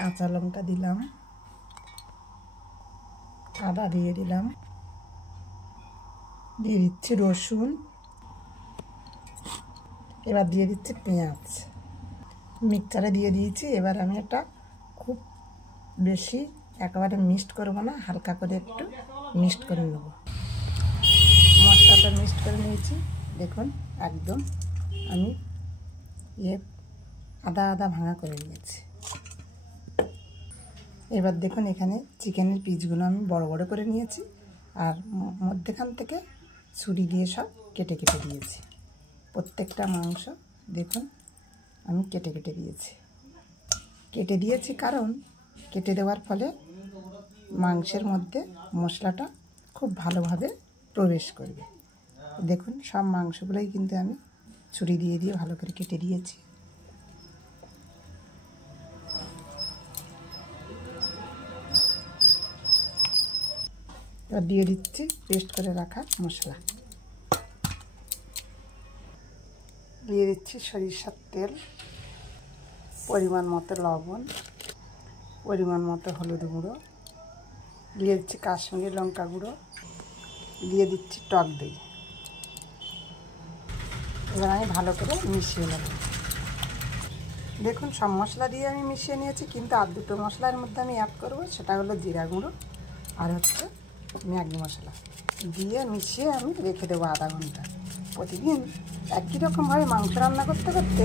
কাঁচা লঙ্কা দিলাম, আদা দিয়ে দিলাম, দিয়ে দিচ্ছি রসুন, এবার দিয়ে দিচ্ছি পেঁয়াজ। মিক্সচারে দিয়ে দিয়েছি। এবার আমি এটা খুব বেশি একেবারে মিক্সড করবো না, হালকা করে একটু মিক্সড করে নেব। মশলাটা মিক্সড করে নিয়েছি। দেখুন একদম আমি আদা আদা ভাঙা করে নিয়েছি। এবার দেখুন এখানে চিকেনের পিসগুলো আমি বড় বড় করে নিয়েছি, আর মধ্যেখান থেকে ছুরি দিয়ে সব কেটে কেটে দিয়েছি। প্রত্যেকটা মাংস দেখুন আমি কেটে কেটে দিয়েছি। কেটে দিয়েছি কারণ কেটে দেওয়ার ফলে মাংসের মধ্যে মশলাটা খুব ভালোভাবে প্রবেশ করবে। দেখুন সব মাংসগুলোই কিন্তু আমি ছুরি দিয়ে দিয়ে ভালো করে কেটে দিয়েছি। এবার দিয়ে দিচ্ছি পেস্ট করে রাখা মশলা, দিয়ে দিচ্ছি সরিষার তেল, পরিমাণ মতো লবণ, পরিমাণ মতো হলুদ গুঁড়ো, দিয়ে দিচ্ছি কাশ্মীরি লঙ্কা গুঁড়ো, দিয়ে দিচ্ছি টক দই। এবার আমি ভালো করে মিশিয়ে নেব। দেখুন সব মশলা দিয়ে আমি মিশিয়ে নিয়েছি, কিন্তু আর দুটো মশলার মধ্যে আমি অ্যাড করবো, সেটা হলো জিরা গুঁড়ো আর হচ্ছে ম্যাগি মশলা। দিয়ে মিশিয়ে আমি রেখে দেবো আধা ঘন্টা। প্রতিদিন একই রকমভাবে মাংস রান্না করতে করতে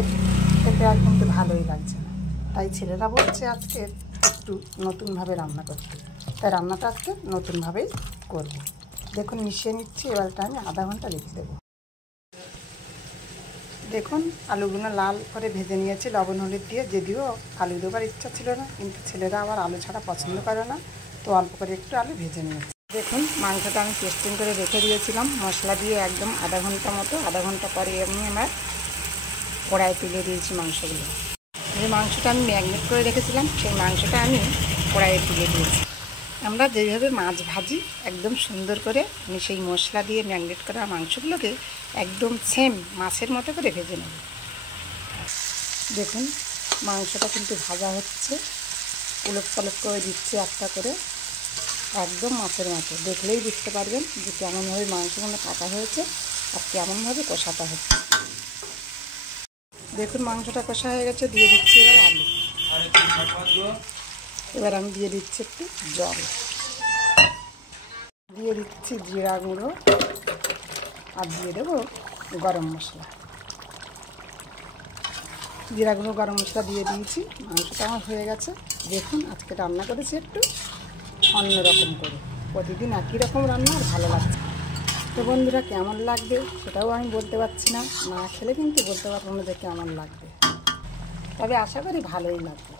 খেতে আর কিন্তু ভালোই লাগছে না, তাই ছেলেরা বলছে আজকে একটু নতুনভাবে রান্না করতে, তাই রান্নাটা আজকে নতুনভাবেই করব। দেখুন মিশিয়ে নিচ্ছি। এবারটা আমি আধা ঘন্টা রেখে দেবো। দেখুন আলুগুলো লাল করে ভেজে নিয়েছি লবণ হলুদ দিয়ে। যদিও আলু দেওয়ার ইচ্ছা ছিল না, কিন্তু ছেলেরা আবার আলু ছাড়া পছন্দ করে না, তো অল্প করে একটু আলু ভেজে নিয়েছি। দেখুন মাংসটা আমি পেস্টিং করে রেখে দিয়েছিলাম মশলা দিয়ে একদম আধা ঘন্টা মতো। আধা ঘন্টা পরে আমি আমার কড়াইয়ে তুলে দিয়েছি মাংসগুলো। যে মাংসটা আমি ম্যারিনেট করে রেখেছিলাম সেই মাংসটা আমি কড়াইয়ে তুলে দিয়েছি। আমরা যেভাবে মাছ ভাজি একদম সুন্দর করে আমি সেই মশলা দিয়ে ম্যারিনেট করা মাংসগুলোকে একদম সেম মাছের মতো করে ভেজে নেব। দেখুন মাংসটা কিন্তু ভাজা হচ্ছে, উলট পালট করে দিচ্ছি একটা করে, একদম মাছের মতো। দেখলেই বুঝতে পারবেন যে কেমনভাবে মাংসগুলো কাটা হয়েছে আর কেমনভাবে কষাটা হচ্ছে। দেখুন মাংসটা কষা হয়ে গেছে। দিয়ে দিচ্ছি এবার আলু। এবার আমি দিয়ে দিচ্ছি একটু জল, দিয়ে দিচ্ছি জিরা গুঁড়ো, আর দিয়ে দেবো গরম মশলা। জিরা গুঁড়ো গরম মশলা দিয়ে দিয়েছি। মাংসটা আমার হয়ে গেছে। দেখুন আজকে রান্না করেছি একটু অন্যরকম করে। প্রতিদিন একই রকম রান্না আর ভালো লাগছে। তো বন্ধুরা কেমন লাগবে সেটাও আমি বলতে পারছি না, না খেলে কিন্তু বলতে পারবো না যে কেমন লাগবে, তবে আশা করি ভালোই লাগবে।